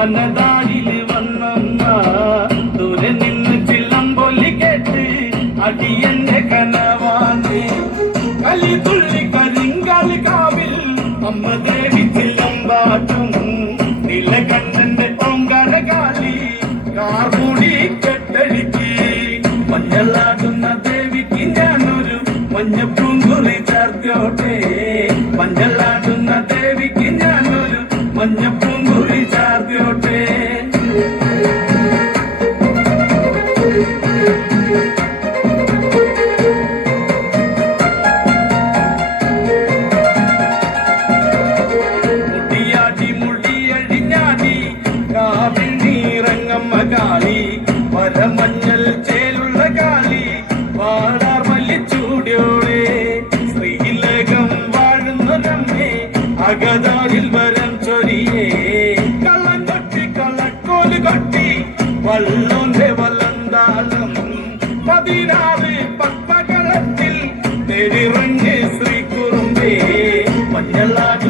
മനതാരിൽ വന്നമ്മ. ദൂരെ നിന്ന് തുള്ളി കാവിൽ അമ്മ ദേവി ദേവിക്ക് ഞാനൊരു മഞ്ഞപ്പൂങ്കുറി ചേർത്തോട്ടെ മഞ്ഞളാടുന്ന கதாகில் வரம் சொரியே. கள்ளங்கொட்டி கள்ளக்கோலு கொட்டி வல்லொன்றே வல்லந்தாலும் பதினாறு பத்மகலத்தில் தெளிவங்கு ஸ்ரீ குறும்பே மஞ்சளாக